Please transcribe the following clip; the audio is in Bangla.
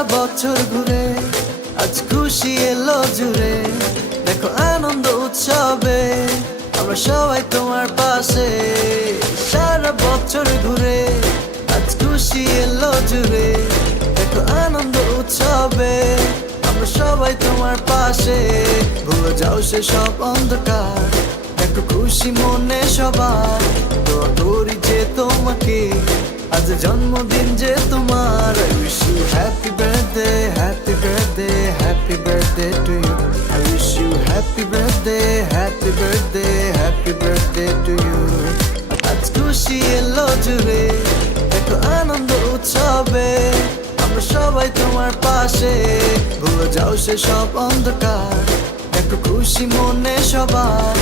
সারা বছর ঘুরে আজ খুশি এলো জুড়ে, দেখো আনন্দ উৎসবে আমরা সবাই তোমার পাশে। সারা বছর ঘুরে আজ খুশি এলো জুড়ে, দেখো আনন্দ উৎসবে আমরা সবাই তোমার পাশে। ভুলে যাও সে সব অন্ধকার, দেখো খুশি মনে সবার। দোয়া করি যে তোমাকে আজ জন্মদিন যে তোমার। I wish you happy birthday, happy birthday, happy birthday to you. I wish you happy birthday, happy birthday, happy birthday to you. আজ খুশি এলো জুড়ে, দেখো আনন্দ উৎসবে আমরা সবাই তোমার পাশে। ভুলে যাও সে সব অন্ধকার, দেখো খুশি মনে সবার।